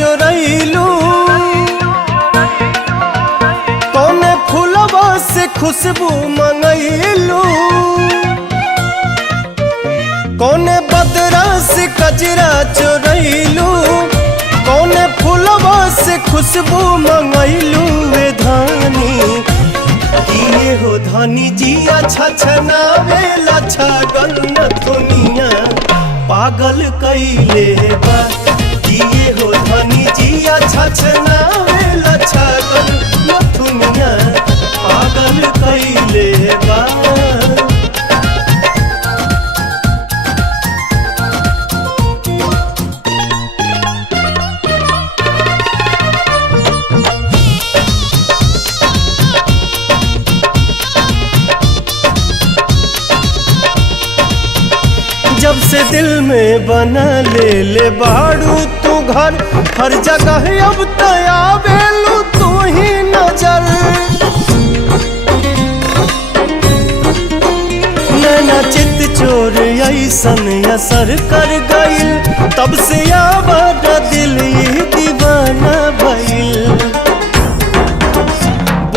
चोरैलू, कौने फूलवा से खुशबू मंगैलू, कौने बदरा से कजरा चोरैलू, कौने फूलवा से खुशबू मंगैलू। वे धानी किए हो धानी जी अच्छा छनावे लच्छा गन्न दुनिया पागल कैले बा। किए हो धानी जी अच्छा छनावे लच्छा गन्न दुनिया पागल कैले बा। जब से दिल में बना ले बाड़ू तू घर, हर जगह अब तयावेलू तू ही नजर। नैना चित चोर ऐसन असर कर गइल, तब से आवाज दिल ही दीवाना भइल।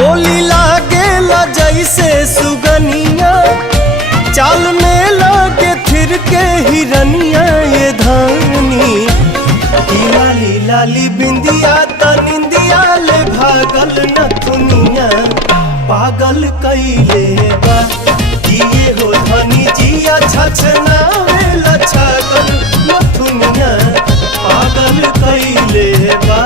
बोली लागेला जैसे सुगनिया, चाल में लागे फिर के हिरनिया। ये धानी लाली लाली बिंदिया त निंदिया ले भागल न दुनिया पागल कैले बा। किए हो धानी जी अच्छा छनावे लच्छा गन्न दुनिया पागल कैले बा।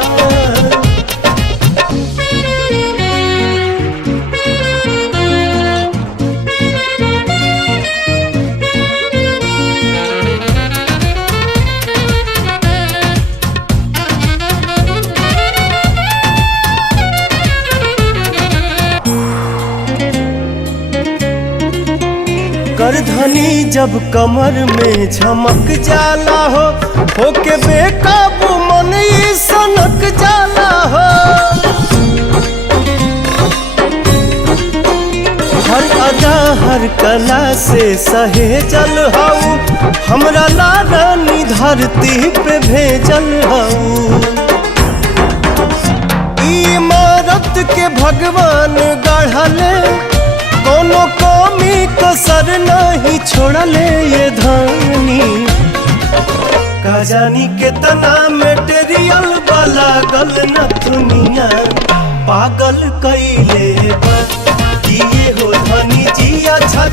करधनी जब कमर में झमक जाला हो, होके बेकाबू मन ही सनक जाला हो। हर अदा हर कला से सहेजल हऊ, हमरा लारानी धरती पे भेजल हऊ। इमारत के भगवान गढ़ले, कोनो कमी कसर नहीं छोड़ले। ये धानी का जानी कितना मेटेरियल वाला गल न दुनिया पागल कैले बा। किए हो धानी जी अच्छा